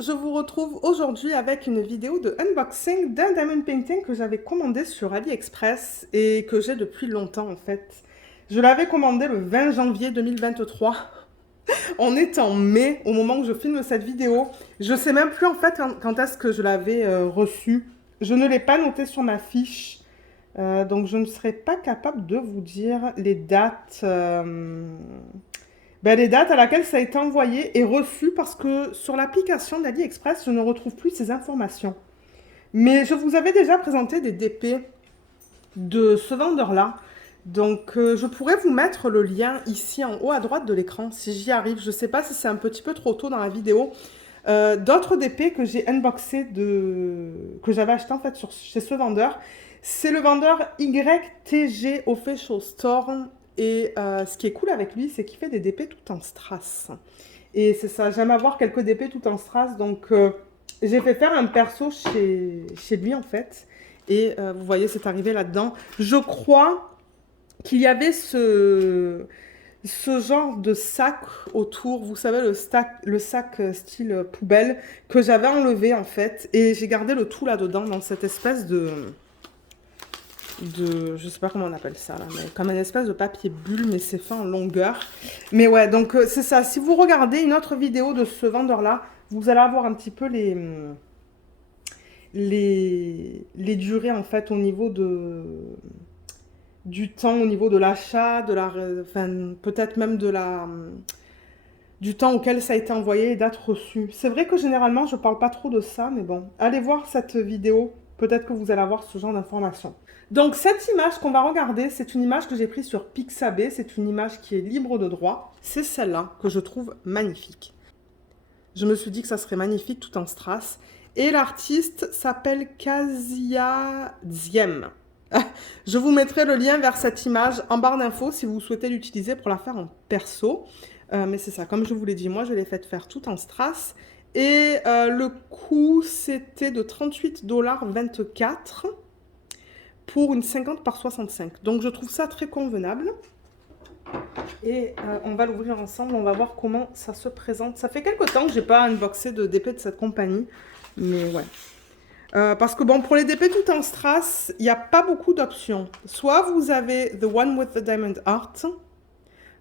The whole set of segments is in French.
je vous retrouve aujourd'hui avec une vidéo de unboxing d'un diamond painting que j'avais commandé sur AliExpress et que j'ai depuis longtemps en fait. Je l'avais commandé le 20 janvier 2023. On est en mai au moment où je filme cette vidéo. Je sais même plus en fait quand est-ce que je l'avais reçu. Je ne l'ai pas noté sur ma fiche. Donc je ne serai pas capable de vous dire les dates. Les dates à laquelle ça a été envoyé et reçu parce que sur l'application d'AliExpress, je ne retrouve plus ces informations. Mais je vous avais déjà présenté des DP de ce vendeur-là. Donc je pourrais vous mettre le lien ici en haut à droite de l'écran si j'y arrive. Je ne sais pas si c'est un petit peu trop tôt dans la vidéo. D'autres DP que j'ai unboxé que j'avais acheté en fait chez ce vendeur. C'est le vendeur YTG Official Store. Et ce qui est cool avec lui, c'est qu'il fait des DP tout en strass. Et c'est ça, j'aime avoir quelques DP tout en strass. Donc j'ai fait faire un perso chez lui en fait. Et vous voyez, c'est arrivé là-dedans. Je crois qu'il y avait ce genre de sac autour, vous savez, le sac style poubelle, que j'avais enlevé en fait. Et j'ai gardé le tout là-dedans, dans cette espèce je sais pas comment on appelle ça là, mais comme une espèce de papier bulle, mais c'est fait en longueur. Mais ouais, donc c'est ça. Si vous regardez une autre vidéo de ce vendeur-là, vous allez avoir un petit peu les durées en fait au niveau du temps, au niveau de l'achat, enfin, peut-être même du temps auquel ça a été envoyé et date reçue. C'est vrai que généralement, je parle pas trop de ça, mais bon, allez voir cette vidéo. Peut-être que vous allez avoir ce genre d'informations. Donc, cette image qu'on va regarder, c'est une image que j'ai prise sur Pixabay. C'est une image qui est libre de droit. C'est celle-là que je trouve magnifique. Je me suis dit que ça serait magnifique tout en strass. Et l'artiste s'appelle Kasia Diem. Je vous mettrai le lien vers cette image en barre d'infos si vous souhaitez l'utiliser pour la faire en perso. Mais c'est ça, comme je vous l'ai dit, moi je l'ai fait faire tout en strass. Et le coût c'était de 38,24 $ pour une 50 par 65. Donc je trouve ça très convenable. Et on va l'ouvrir ensemble, on va voir comment ça se présente. Ça fait quelques temps que j'ai pas unboxé de DP de cette compagnie. Mais ouais. Parce que bon, pour les DP tout en strass, il n'y a pas beaucoup d'options. Soit vous avez The One with the Diamond Art.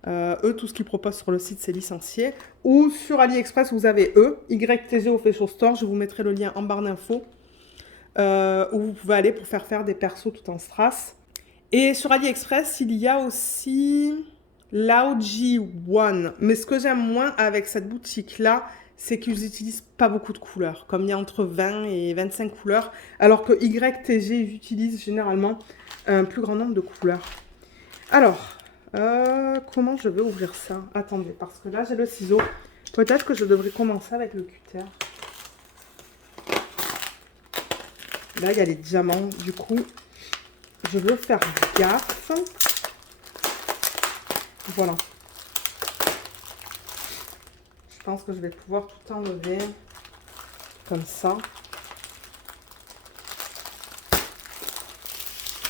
Eux, tout ce qu'ils proposent sur le site, c'est licencié. Ou sur AliExpress, vous avez YTG Official Store. Je vous mettrai le lien en barre d'infos. Où vous pouvez aller pour faire des persos tout en strass. Et sur AliExpress, il y a aussi Laoji One. Mais ce que j'aime moins avec cette boutique-là, c'est qu'ils n'utilisent pas beaucoup de couleurs. Comme il y a entre 20 et 25 couleurs. Alors que YTG utilise généralement un plus grand nombre de couleurs. Alors, comment je vais ouvrir ça? Attendez, parce que là, j'ai le ciseau. Peut-être que je devrais commencer avec le cutter. Là, il y a les diamants. Du coup, je veux faire gaffe. Voilà. Je pense que je vais pouvoir tout enlever comme ça.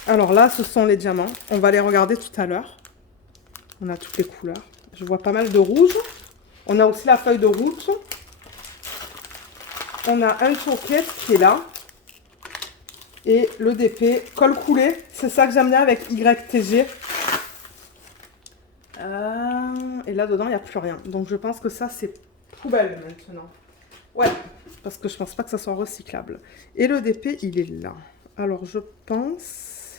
Alors là, ce sont les diamants. On va les regarder tout à l'heure. On a toutes les couleurs. Je vois pas mal de rouge. On a aussi la feuille de route. On a un choquet qui est là. Et le DP, colle coulé. C'est ça que j'aime bien avec YTG. Et là-dedans, il n'y a plus rien. Donc, je pense que ça, c'est poubelle maintenant. Ouais, parce que je pense pas que ça soit recyclable. Et le DP, il est là. Alors, je pense...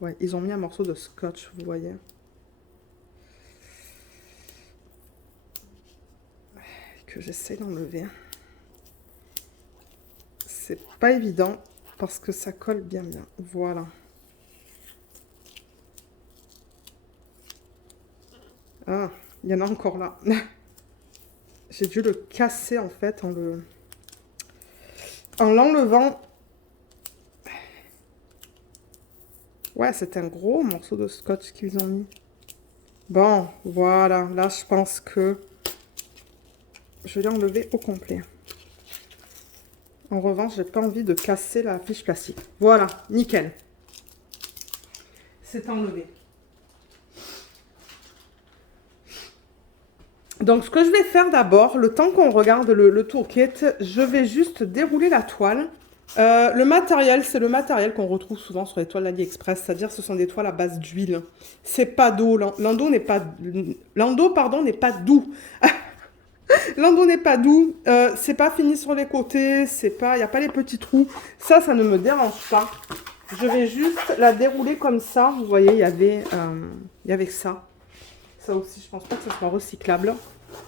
Ouais, ils ont mis un morceau de scotch, vous voyez. Que j'essaie d'enlever. C'est pas évident parce que ça colle bien. Voilà. Ah, il y en a encore là. J'ai dû le casser en fait en l'enlevant. Ouais, c'est un gros morceau de scotch qu'ils ont mis. Bon, voilà. Là, je pense que je l'ai enlevé au complet. En revanche, j'ai pas envie de casser la fiche plastique. Voilà, nickel. C'est enlevé. Donc, ce que je vais faire d'abord, le temps qu'on regarde le toolkit, je vais juste dérouler la toile. Le matériel, c'est le matériel qu'on retrouve souvent sur les toiles d'AliExpress, c'est-à-dire ce sont des toiles à base d'huile. C'est pas d'eau, l'endo n'est pas, l'endo, pardon, n'est pas doux. L'endo n'est pas doux, c'est pas fini sur les côtés, c'est pas, il n'y a pas les petits trous. Ça ne me dérange pas. Je vais juste la dérouler comme ça. Vous voyez, il y avait ça. Ça aussi, je pense pas que ce soit recyclable.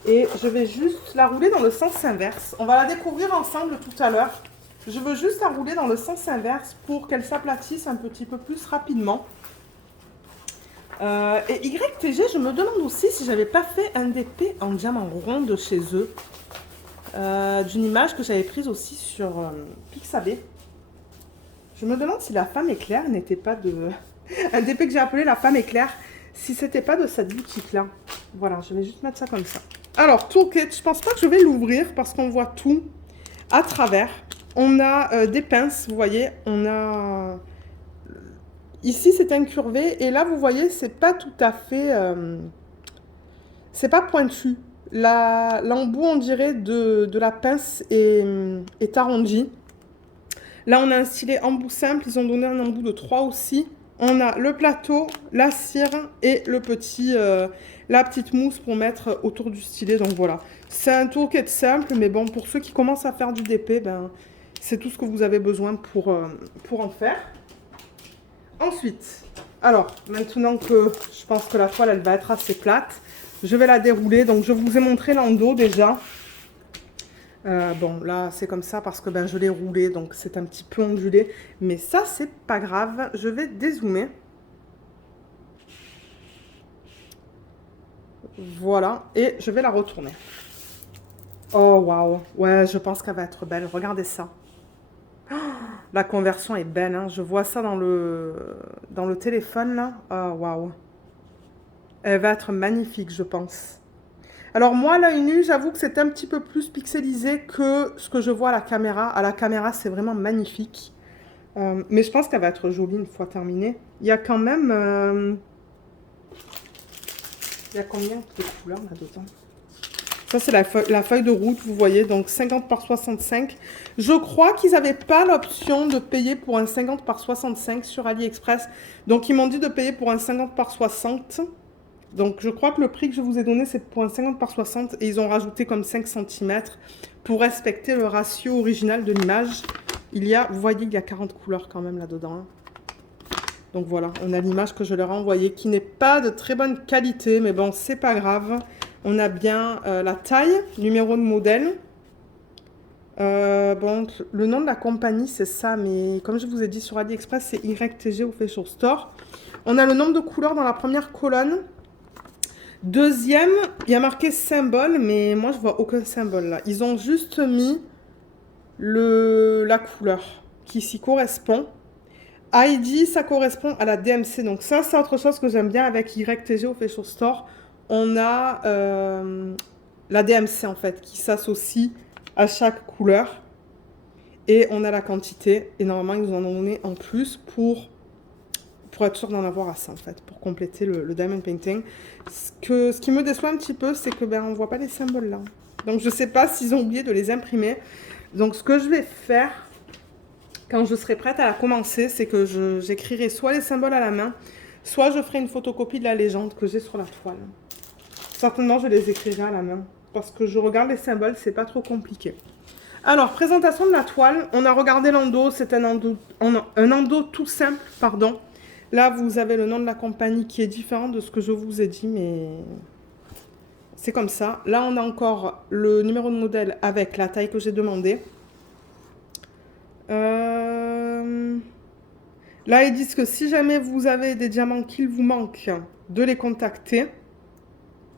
Et je vais juste la rouler dans le sens inverse. On va la découvrir ensemble tout à l'heure. Je veux juste la rouler dans le sens inverse pour qu'elle s'aplatisse un petit peu plus rapidement. Et YTG, je me demande aussi si j'avais pas fait un DP en diamant rond de chez eux. D'une image que j'avais prise aussi sur Pixabay. Je me demande si la femme éclair n'était pas de... un DP que j'ai appelé la femme éclair, si c'était pas de cette boutique-là. Voilà, je vais juste mettre ça comme ça. Alors, toolkit, je pense pas que je vais l'ouvrir parce qu'on voit tout à travers. On a des pinces, vous voyez, on a... Ici, c'est incurvé et là, vous voyez, c'est pas tout à fait... c'est pas pointu. L'embout, on dirait, de la pince est arrondi. Là, on a un stylet embout simple. Ils ont donné un embout de 3 aussi. On a le plateau, la cire et la petite mousse pour mettre autour du stylet. Donc voilà, c'est un toolkit simple, mais bon, pour ceux qui commencent à faire du DP, ben, c'est tout ce que vous avez besoin pour en faire. Ensuite, alors, maintenant que je pense que la toile, elle va être assez plate, je vais la dérouler. Donc, je vous ai montré l'endos déjà. Bon, là, c'est comme ça parce que ben, je l'ai roulé, donc c'est un petit peu ondulé. Mais ça, c'est pas grave. Je vais dézoomer. Voilà, et je vais la retourner. Oh, waouh. Ouais, je pense qu'elle va être belle. Regardez ça. Oh, la conversion est belle, hein. Je vois ça dans le téléphone, là. Oh, waouh. Elle va être magnifique, je pense. Alors moi, à l'œil nu, j'avoue que c'est un petit peu plus pixelisé que ce que je vois à la caméra. À la caméra, c'est vraiment magnifique. Mais je pense qu'elle va être jolie une fois terminée. Il y a quand même... il y a combien de couleurs là-dedans? Ça, c'est la feuille de route, vous voyez, donc 50 par 65. Je crois qu'ils n'avaient pas l'option de payer pour un 50 par 65 sur AliExpress. Donc, ils m'ont dit de payer pour un 50 par 60. Donc, je crois que le prix que je vous ai donné, c'est pour un 50 par 60. Et ils ont rajouté comme 5 cm pour respecter le ratio original de l'image. Vous voyez, il y a 40 couleurs quand même là-dedans. Hein. Donc voilà, on a l'image que je leur ai envoyée qui n'est pas de très bonne qualité. Mais bon, c'est pas grave. On a bien la taille, numéro de modèle. Bon, le nom de la compagnie, c'est ça. Mais comme je vous ai dit sur AliExpress, c'est YTG Official Store. On a le nombre de couleurs dans la première colonne. Deuxième, il y a marqué symbole, mais moi je vois aucun symbole là. Ils ont juste mis la couleur qui s'y correspond. ID, ça correspond à la DMC. Donc ça, c'est autre chose que j'aime bien avec YTG Official Store. On a la DMC en fait qui s'associe à chaque couleur. Et on a la quantité. Et normalement, ils nous en ont donné en plus pour être sûr d'en avoir assez en fait, pour compléter le diamond painting. Ce qui me déçoit un petit peu, c'est que ben on voit pas les symboles là. Donc je sais pas s'ils ont oublié de les imprimer. Donc ce que je vais faire quand je serai prête à la commencer, c'est que j'écrirai soit les symboles à la main, soit je ferai une photocopie de la légende que j'ai sur la toile. Certainement je les écrirai à la main parce que je regarde les symboles, c'est pas trop compliqué. Alors, présentation de la toile, on a regardé l'endos, c'est un endos tout simple, pardon. Là, vous avez le nom de la compagnie qui est différent de ce que je vous ai dit, mais c'est comme ça. Là, on a encore le numéro de modèle avec la taille que j'ai demandé. Là, ils disent que si jamais vous avez des diamants qu'il vous manque, de les contacter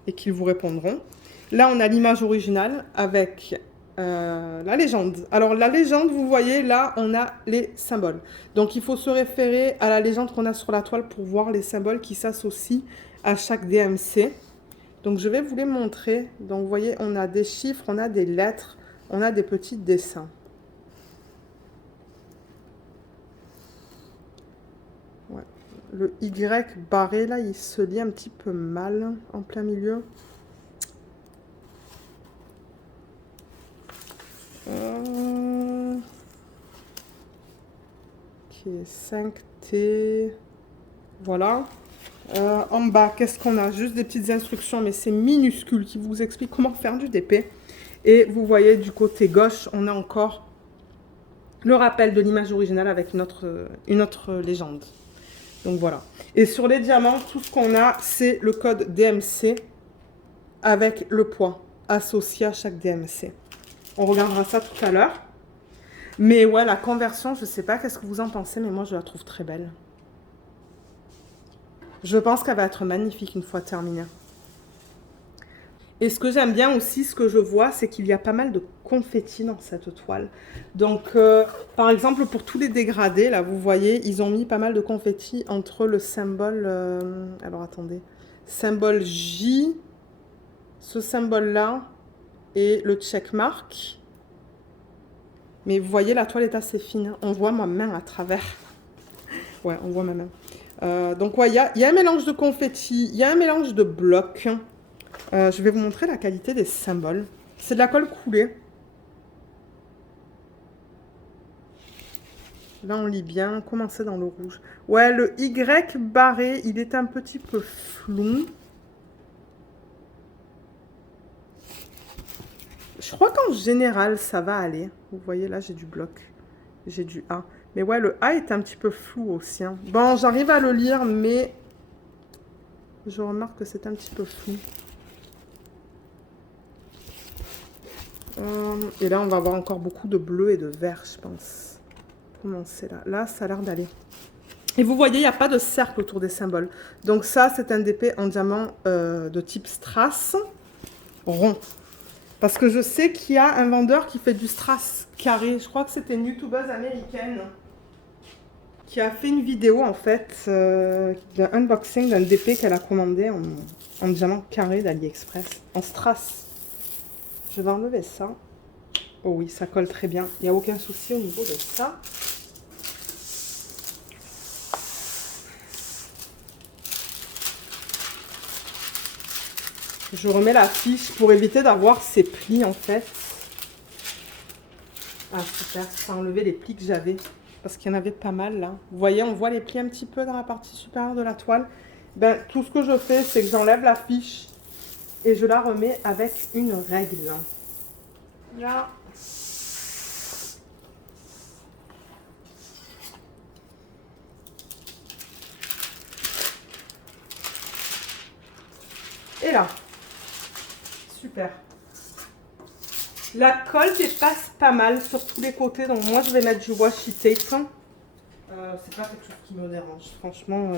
et qu'ils vous répondront. Là, on a l'image originale avec... la légende. Alors la légende, vous voyez, là, on a les symboles. Donc il faut se référer à la légende qu'on a sur la toile pour voir les symboles qui s'associent à chaque DMC. Donc je vais vous les montrer. Donc vous voyez, on a des chiffres, on a des lettres, on a des petits dessins. Ouais. Le Y barré, là, il se lit un petit peu mal en plein milieu. Ok, 5T. Voilà. En bas, qu'est-ce qu'on a? Juste des petites instructions, mais c'est minuscule, qui vous explique comment faire du DP. Et vous voyez du côté gauche, on a encore le rappel de l'image originale avec une autre légende. Donc voilà. Et sur les diamants, tout ce qu'on a, c'est le code DMC avec le poids associé à chaque DMC. On regardera ça tout à l'heure. Mais ouais, la conversion, je ne sais pas qu'est-ce que vous en pensez, mais moi je la trouve très belle. Je pense qu'elle va être magnifique une fois terminée. Et ce que j'aime bien aussi, ce que je vois, c'est qu'il y a pas mal de confettis dans cette toile. Donc, par exemple, pour tous les dégradés, là, vous voyez, ils ont mis pas mal de confettis entre le symbole... alors, attendez. Symbole J, ce symbole-là, et le checkmark. Mais vous voyez, la toile est assez fine. On voit ma main à travers. Ouais, on voit ma main. Donc, ouais, il y a un mélange de confettis, il y a un mélange de blocs. Je vais vous montrer la qualité des symboles. C'est de la colle coulée. Là, on lit bien. Commencer dans le rouge. Ouais, le Y barré, il est un petit peu flou. Je crois qu'en général, ça va aller. Vous voyez, là, j'ai du bloc. J'ai du A. Mais ouais, le A est un petit peu flou aussi. Hein. Bon, j'arrive à le lire, mais je remarque que c'est un petit peu flou. Et là, on va avoir encore beaucoup de bleu et de vert, je pense. Comment c'est là? Là, ça a l'air d'aller. Et vous voyez, il n'y a pas de cercle autour des symboles. Donc ça, c'est un DP en diamant de type strass rond. Parce que je sais qu'il y a un vendeur qui fait du strass carré. Je crois que c'était une youtubeuse américaine qui a fait une vidéo, en fait, d'un unboxing d'un DP qu'elle a commandé en diamant carré d'AliExpress, en strass. Je vais enlever ça. Oh oui, ça colle très bien. Il n'y a aucun souci au niveau de ça. Je remets la fiche pour éviter d'avoir ces plis en fait. Ah super, ça a enlevé les plis que j'avais. Parce qu'il y en avait pas mal là. Vous voyez, on voit les plis un petit peu dans la partie supérieure de la toile. Ben, tout ce que je fais, c'est que j'enlève la fiche et je la remets avec une règle. Là. Et là. Super. La colle dépasse pas mal sur tous les côtés. Donc moi, je vais mettre du washi tape. C'est pas quelque chose qui me dérange. Franchement,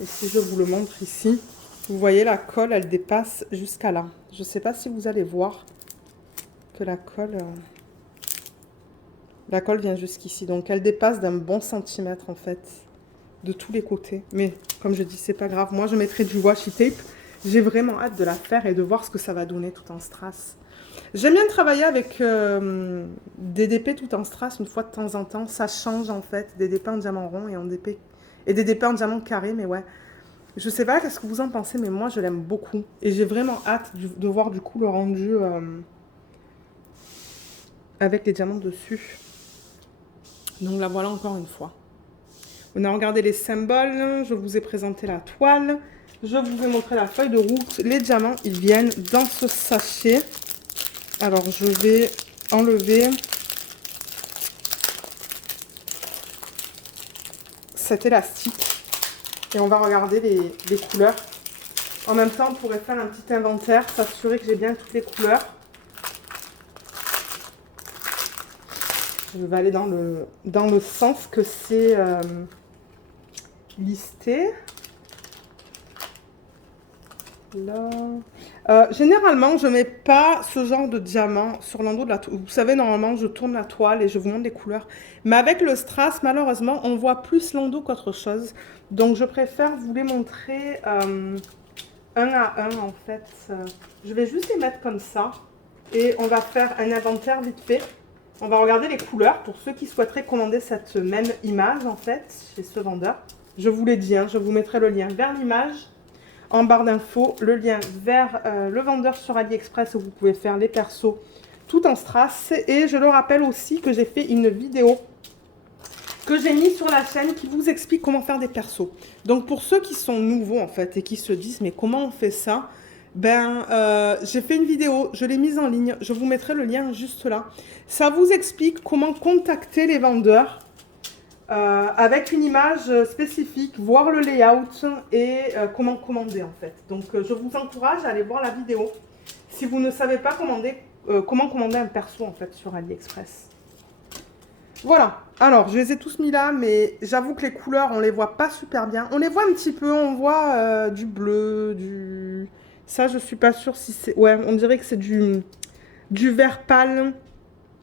et si je vous le montre ici, vous voyez la colle, elle dépasse jusqu'à là. Je sais pas si vous allez voir que la colle vient jusqu'ici. Donc elle dépasse d'un bon centimètre en fait, de tous les côtés. Mais comme je dis, c'est pas grave. Moi, je mettrai du washi tape. J'ai vraiment hâte de la faire et de voir ce que ça va donner tout en strass. J'aime bien travailler avec des DP tout en strass une fois de temps en temps. Ça change en fait, des DP en diamant rond et des DP en diamant carré. Mais ouais, je sais pas qu'est-ce que vous en pensez, mais moi je l'aime beaucoup. Et j'ai vraiment hâte de voir du coup le rendu avec les diamants dessus. Donc la voilà encore une fois. On a regardé les symboles, je vous ai présenté la toile. Je vous ai montré la feuille de route. Les diamants, ils viennent dans ce sachet. Alors, je vais enlever cet élastique. Et on va regarder les couleurs. En même temps, on pourrait faire un petit inventaire, s'assurer que j'ai bien toutes les couleurs. Je vais aller dans le sens que c'est listé. Là. Généralement, je ne mets pas ce genre de diamant sur l'endos de la toile. Vous savez, normalement, je tourne la toile et je vous montre les couleurs. Mais avec le strass, malheureusement, on voit plus l'endos qu'autre chose. Donc, je préfère vous les montrer un à un, en fait. Je vais juste les mettre comme ça. Et on va faire un inventaire vite fait. On va regarder les couleurs pour ceux qui souhaiteraient commander cette même image, en fait, chez ce vendeur. Je vous l'ai dit, hein, je vous mettrai le lien vers l'image. En barre d'infos, le lien vers le vendeur sur AliExpress où vous pouvez faire les persos tout en strass. Et je le rappelle aussi que j'ai fait une vidéo que j'ai mise sur la chaîne qui vous explique comment faire des persos. Donc pour ceux qui sont nouveaux en fait et qui se disent mais comment on fait ça, ben j'ai fait une vidéo, je l'ai mise en ligne, je vous mettrai le lien juste là. Ça vous explique comment contacter les vendeurs avec une image spécifique, voir le layout et comment commander en fait. Donc je vous encourage à aller voir la vidéo si vous ne savez pas comment commander un perso en fait sur AliExpress. Voilà, alors je les ai tous mis là, mais j'avoue que les couleurs, on les voit pas super bien. On les voit un petit peu, on voit du bleu, du... Ça, je suis pas sûre si c'est... Ouais, on dirait que c'est du vert pâle,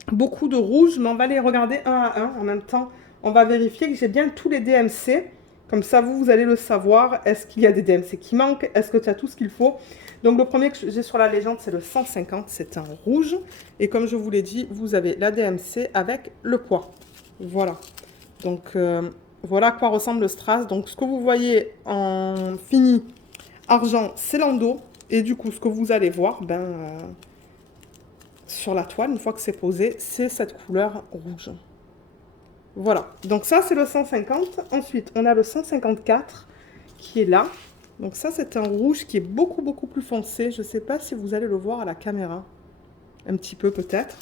beaucoup de rouge, mais on va les regarder un à un en même temps. On va vérifier que j'ai bien tous les DMC. Comme ça, vous allez le savoir. Est-ce qu'il y a des DMC qui manquent? Est-ce que tu as tout ce qu'il faut? Donc, le premier que j'ai sur la légende, c'est le 150. C'est un rouge. Et comme je vous l'ai dit, vous avez la DMC avec le poids. Voilà. Donc, voilà à quoi ressemble le strass. Donc, ce que vous voyez en fini argent, c'est l'endos. Et du coup, ce que vous allez voir, sur la toile, une fois que c'est posé, c'est cette couleur rouge. Voilà, donc ça c'est le 150. Ensuite, on a le 154 qui est là. Donc ça, c'est un rouge qui est beaucoup, beaucoup plus foncé. Je ne sais pas si vous allez le voir à la caméra. Un petit peu peut-être.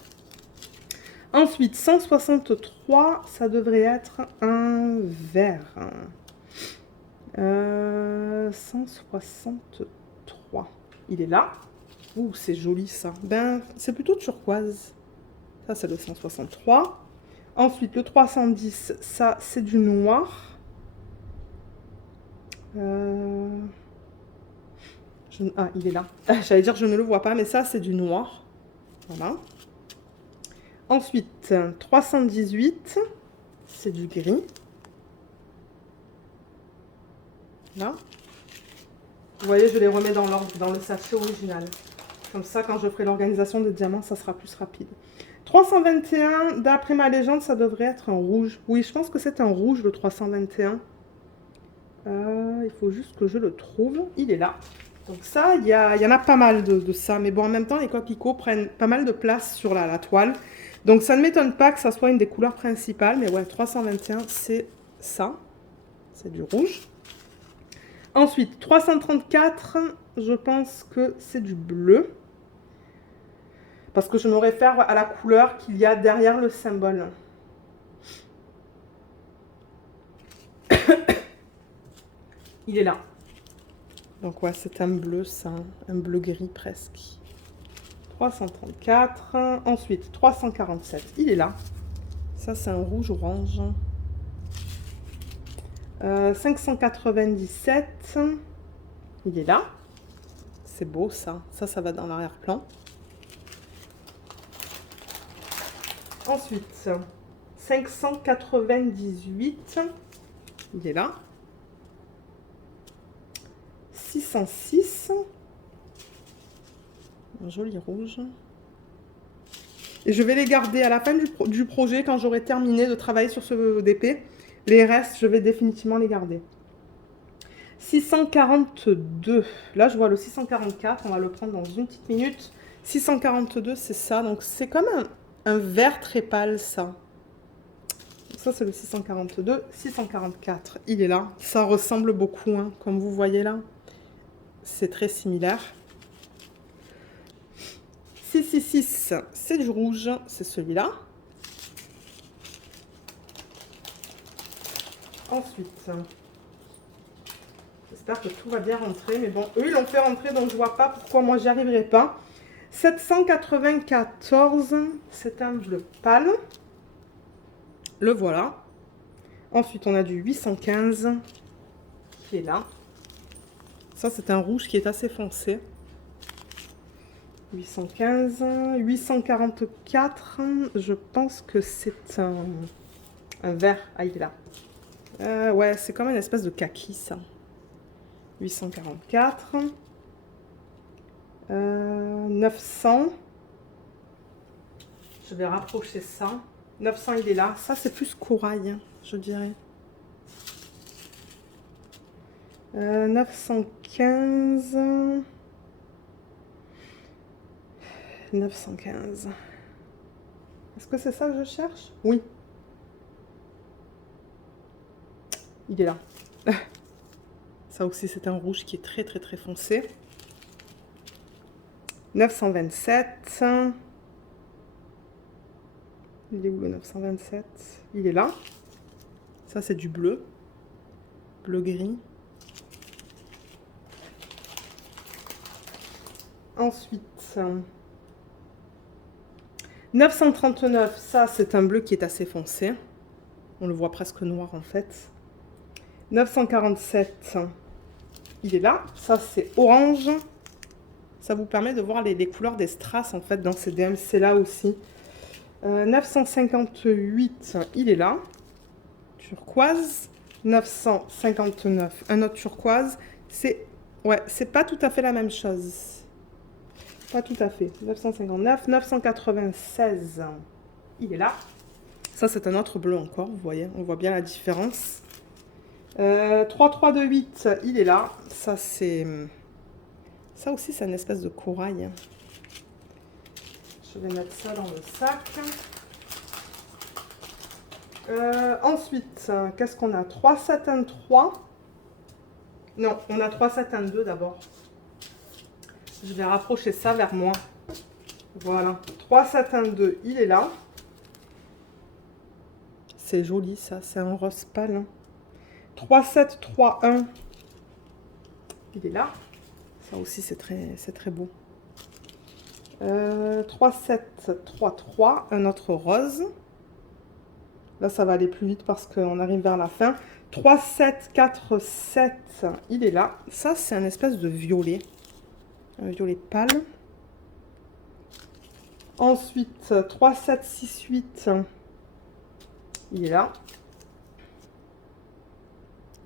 Ensuite, 163, ça devrait être un vert. 163. Il est là. Ouh, c'est joli ça. Ben, c'est plutôt turquoise. Ça, c'est le 163. Ensuite, le 310, ça, c'est du noir. Ah, il est là. J'allais dire, je ne le vois pas, mais ça, c'est du noir. Voilà. Ensuite, 318, c'est du gris. Là. Vous voyez, je les remets dans l'ordre, dans le sachet original. Comme ça, quand je ferai l'organisation de diamants, ça sera plus rapide. 321, d'après ma légende, ça devrait être un rouge. Oui, je pense que c'est un rouge, le 321. Il faut juste que je le trouve. Il est là. Donc ça, il y en a pas mal de ça. Mais bon, en même temps, les coquelicots prennent pas mal de place sur la toile. Donc ça ne m'étonne pas que ça soit une des couleurs principales. Mais ouais, 321, c'est ça. C'est du rouge. Ensuite, 334, je pense que c'est du bleu. Parce que je me réfère à la couleur qu'il y a derrière le symbole. Il est là. Donc ouais, c'est un bleu, ça. Un bleu gris presque. 334. Ensuite, 347. Il est là. Ça, c'est un rouge-orange. 597. Il est là. C'est beau, ça. Ça va dans l'arrière-plan. Ensuite, 598. Il est là. 606. Un joli rouge. Et je vais les garder à la fin du projet, quand j'aurai terminé de travailler sur ce DP. Les restes, je vais définitivement les garder. 642. Là, je vois le 644. On va le prendre dans une petite minute. 642, c'est ça. Donc, c'est comme un vert très pâle, ça. Ça, c'est le 642. 644, il est là. Ça ressemble beaucoup, hein, comme vous voyez là. C'est très similaire. 666, c'est du rouge. C'est celui-là. Ensuite, j'espère que tout va bien rentrer. Mais bon, eux, ils l'ont fait rentrer, donc je vois pas pourquoi moi, j'y arriverai pas. 794, c'est un bleu pâle. Le voilà. Ensuite, on a du 815 qui est là. Ça, c'est un rouge qui est assez foncé. 815, 844, je pense que c'est un vert. Ah, il est là. Ouais, c'est comme une espèce de kaki, ça. 844. 900. Je vais rapprocher ça. 900, il est là. Ça, c'est plus corail, je dirais. 915. 915. Est-ce que c'est ça que je cherche? Oui. Il est là. Ça aussi, c'est un rouge qui est très, très, très foncé. 927. Il est où le 927? Il est là. Ça, c'est du bleu. Bleu-gris. Ensuite, 939, ça, c'est un bleu qui est assez foncé. On le voit presque noir, en fait. 947, il est là. Ça, c'est orange. Ça vous permet de voir les couleurs des strass, en fait, dans ces DMC-là aussi. 958, il est là. Turquoise. 959, un autre turquoise. C'est ouais, c'est pas tout à fait la même chose. Pas tout à fait. 959, 996, il est là. Ça, c'est un autre bleu encore, vous voyez. On voit bien la différence. 3328, il est là. Ça, c'est... Ça aussi, c'est une espèce de corail. Je vais mettre ça dans le sac. Ensuite, qu'est-ce qu'on a? 3713. Non, on a 3712 d'abord. Je vais rapprocher ça vers moi. Voilà. 3712, il est là. C'est joli ça, c'est un rose pâle. Hein. 3731, il est là. Ça aussi, c'est très beau. 3733, un autre rose. Là, ça va aller plus vite parce qu'on arrive vers la fin. 3747, il est là. Ça, c'est un espèce de violet. Un violet pâle. Ensuite, 3768, il est là.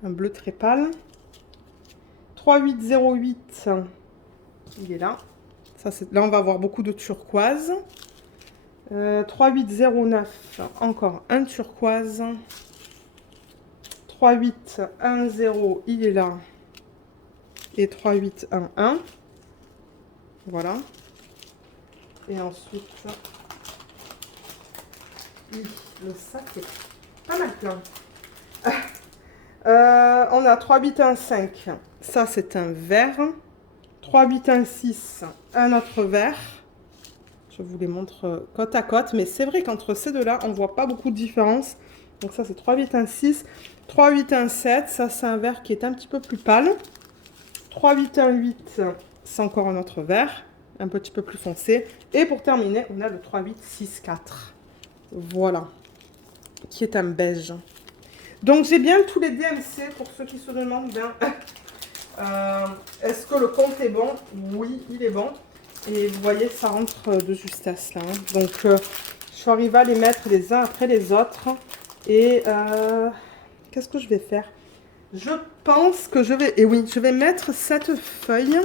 Un bleu très pâle. 3808, il est là. Ça, là, on va avoir beaucoup de turquoise. 3809, encore un turquoise. 3810, il est là. Et 3811. Voilà. Et ensuite, le sac est pas mal plein. On a 3815. Ça, c'est un vert. 3816, un autre vert. Je vous les montre côte à côte. Mais c'est vrai qu'entre ces deux-là, on ne voit pas beaucoup de différence. Donc ça, c'est 3816. 3817, ça, c'est un vert qui est un petit peu plus pâle. 3818, c'est encore un autre vert. Un petit peu plus foncé. Et pour terminer, on a le 3864. Voilà. Qui est un beige. Donc, j'ai bien tous les DMC pour ceux qui se demandent bien. Est-ce que le compte est bon? Oui, il est bon. Et vous voyez, ça rentre de justesse là. Hein. Donc, je suis arrivée à les mettre les uns après les autres. Et qu'est-ce que je vais faire? Je pense que je vais... Et oui, je vais mettre cette feuille.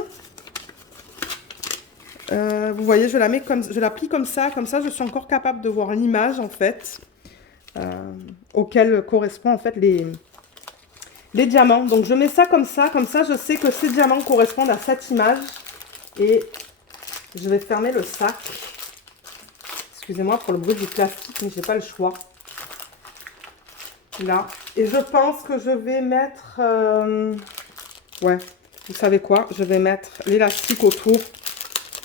Vous voyez, je la mets comme, je la plie comme ça je suis encore capable de voir l'image en fait, auquel correspondent en fait les diamants. Donc je mets ça, je sais que ces diamants correspondent à cette image et je vais fermer le sac. Excusez-moi pour le bruit du plastique, mais j'ai pas le choix. Là, et je pense que je vais mettre, ouais, vous savez quoi, je vais mettre l'élastique autour.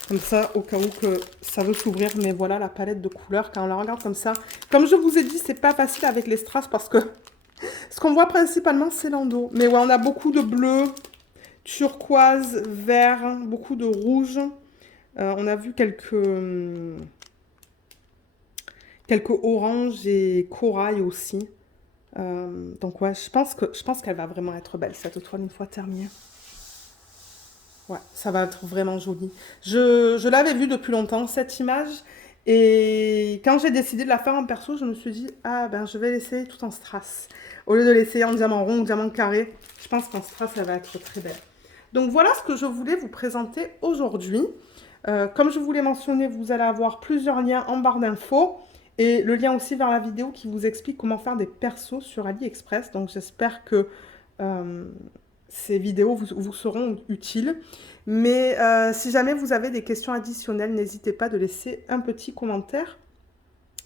Comme ça, au cas où que ça veut s'ouvrir. Mais voilà la palette de couleurs. Quand on la regarde comme ça. Comme je vous ai dit, c'est pas facile avec les strass parce que ce qu'on voit principalement, c'est l'endos. Mais ouais, on a beaucoup de bleu, turquoise, vert, beaucoup de rouge. On a vu quelques oranges et corail aussi. Donc ouais, je pense qu'elle va vraiment être belle cette toile une fois terminée. Ouais, ça va être vraiment joli. Je l'avais vue depuis longtemps, cette image. Et quand j'ai décidé de la faire en perso, je me suis dit, ah ben je vais l'essayer tout en strass. Au lieu de l'essayer en diamant rond ou diamant carré, je pense qu'en strass, elle va être très belle. Donc voilà ce que je voulais vous présenter aujourd'hui. Comme je vous l'ai mentionné, vous allez avoir plusieurs liens en barre d'infos. Et le lien aussi vers la vidéo qui vous explique comment faire des persos sur AliExpress. Donc j'espère que... ces vidéos vous seront utiles. Mais si jamais vous avez des questions additionnelles, n'hésitez pas de laisser un petit commentaire.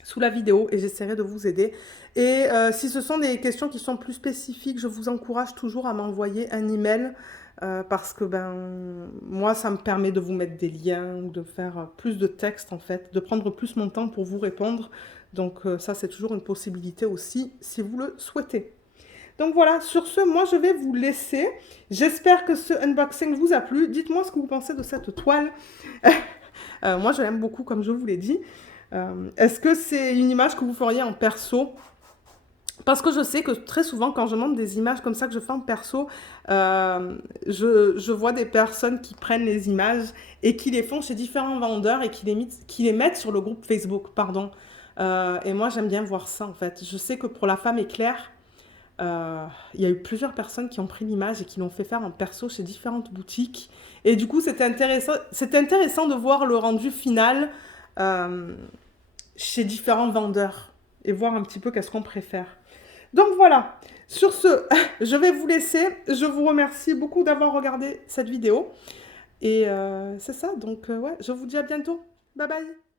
sous la vidéo et j'essaierai de vous aider. Et si ce sont des questions qui sont plus spécifiques, je vous encourage toujours à m'envoyer un email parce que ben moi ça me permet de vous mettre des liens ou de faire plus de texte en fait, de prendre plus mon temps pour vous répondre. Donc ça c'est toujours une possibilité aussi si vous le souhaitez. Donc voilà, sur ce, moi je vais vous laisser. J'espère que ce unboxing vous a plu. Dites-moi ce que vous pensez de cette toile. Moi je l'aime beaucoup comme je vous l'ai dit. Est-ce que c'est une image que vous feriez en perso? Parce que je sais que très souvent, quand je montre des images comme ça que je fais en perso, je vois des personnes qui prennent les images et qui les font chez différents vendeurs et qui les mettent sur le groupe Facebook, pardon. Et moi, j'aime bien voir ça, en fait. Je sais que pour la femme éclair, il y a eu plusieurs personnes qui ont pris l'image et qui l'ont fait faire en perso chez différentes boutiques. Et du coup, c'était intéressant de voir le rendu final euh, chez différents vendeurs et voir un petit peu qu'est-ce qu'on préfère. Donc voilà, sur ce, je vais vous laisser. Je vous remercie beaucoup d'avoir regardé cette vidéo. Et c'est ça, donc ouais, je vous dis à bientôt. Bye bye.